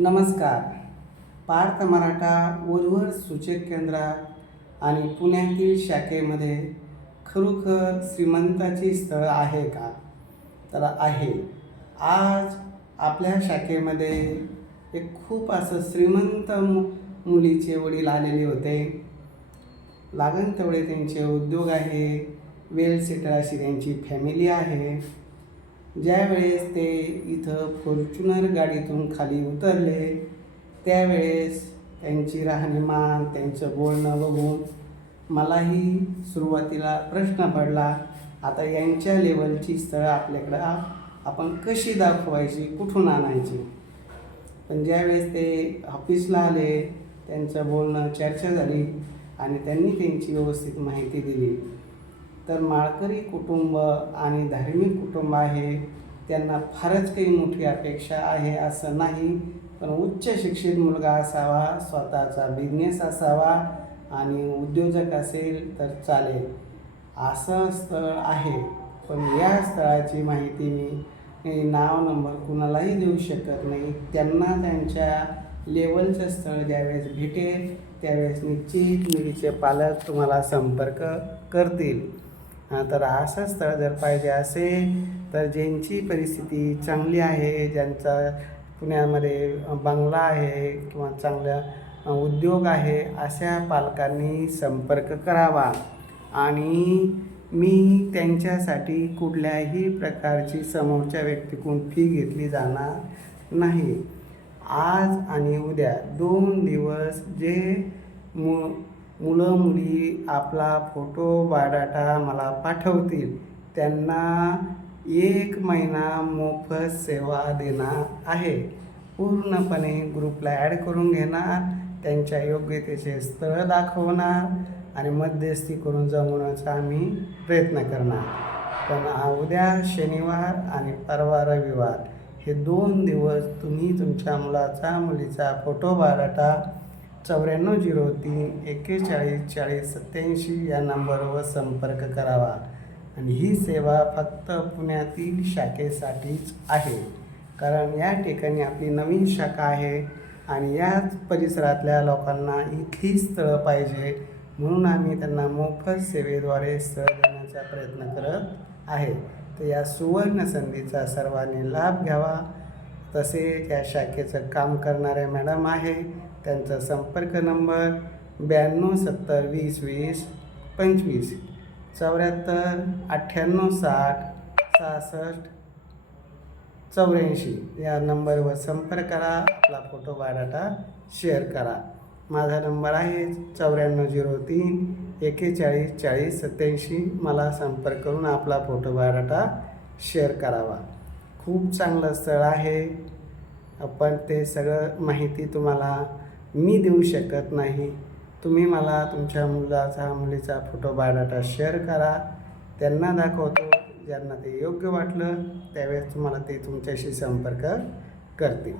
नमस्कार. पार्थ मराठा उर्वर सूचक केंद्रात आणि पुण्यातील शाखेमध्ये खरोखर श्रीमंताची स्थळं आहे का? तर आहे. आज आपल्या शाखेमध्ये एक खूप असं श्रीमंत मु मुलीचे वडील आलेले होते. लागन तेवढे त्यांचे उद्योग आहे. वेल सेटर अशी त्यांची फॅमिली आहे. ज्यावेळेस ते इथं फॉर्च्युनर गाडीतून खाली उतरले त्यावेळेस त्यांची राहणीमान त्यांचं बोलणं बघून मलाही सुरुवातीला प्रश्न पडला आता यांच्या लेवलची स्थळं आपल्याकडं आपण कशी दाखवायची कुठून आणायची? पण ज्यावेळेस ते ऑफिसला आले त्यांचं बोलणं चर्चा झाली आणि त्यांनी त्यांची व्यवस्थित माहिती दिली. तर माळकरी कुटुंब आणि धार्मिक कुटुंब आहे. त्यांना फारच काही मोठी अपेक्षा आहे असं नाही. पण उच्च शिक्षित मुलगा असावा स्वतःचा बिझनेस असावा आणि उद्योजक असेल तर चालेल. असं स्थळ आहे. पण या स्थळाची माहिती मी नाव नंबर कुणालाही देऊ शकत नाही. त्यांना त्यांच्या लेवलचं स्थळ ज्यावेळेस भेटेल त्यावेळेस निश्चित मुलीचे पालक तुम्हाला संपर्क करतील. तर असं स्थळ जर पाहिजे असेल तर ज्यांची परिस्थिती चांगली आहे ज्यांचा पुण्यामध्ये बंगला आहे किंवा चांगला उद्योग आहे अशा पालकांनी संपर्क करावा. आणि मी त्यांच्यासाठी कुठल्याही प्रकारची समोरच्या व्यक्तीकडून फी घेतली जाणार नाही. आज आणि उद्या दोन दिवस जे मु मुलं मुली आपला फोटो बायोडाटा मला पाठवतील. त्यांना एक महिना मोफत सेवा देणार आहे. पूर्णपणे ग्रुपला ॲड करून घेणार त्यांच्या योग्यतेचे स्थळ दाखवणार आणि मध्यस्थी करून जमवण्याचा आम्ही प्रयत्न करणार. पण उद्या शनिवार आणि परवा रविवार हे दोन दिवस तुम्ही तुमच्या मुलाचा मुलीचा फोटो बायोडाटा चौऱ्याण्णव झिरो तीन एक्केचाळीस चाळीस सत्याऐंशी या नंबरवर संपर्क करावा. आणि ही सेवा फक्त पुण्यातील शाखेसाठीच आहे. कारण या ठिकाणी आपली नवीन शाखा आहे आणि याच परिसरातल्या लोकांना इथली स्थळं पाहिजे म्हणून आम्ही त्यांना मोफत सेवेद्वारे स्थळ देण्याचा प्रयत्न करत आहे. तर या सुवर्ण संधीचा सर्वांनी लाभ घ्यावा. तसेच या शाखेचं काम करणाऱ्या मॅडम आहे. त्यांचा संपर्क नंबर ब्याण्णव सत्तर वीस वीस पंचवीस चौऱ्याहत्तर अठ्ठ्याण्णव साठ सहासष्ट चौऱ्याऐंशी या नंबरवर संपर्क करा. आपला फोटो बायोडाटा शेअर करा. माझा नंबर आहे चौऱ्याण्णव झिरो तीन एक्केचाळीस चाळीस सत्याऐंशी मला संपर्क करून आपला फोटो बायोडाटा शेअर करावा. खूप चांगलं स्थळ आहे. पण ते सगळं माहिती तुम्हाला मी देऊ शकत नाही. तुम्ही मला तुमच्या मुलाचा मुलीचा फोटो बायोडाटा शेअर करा. त्यांना दाखवतो ज्यांना ते योग्य वाटलं त्यावेळेस तुम्हाला ते तुमच्याशी संपर्क करतील.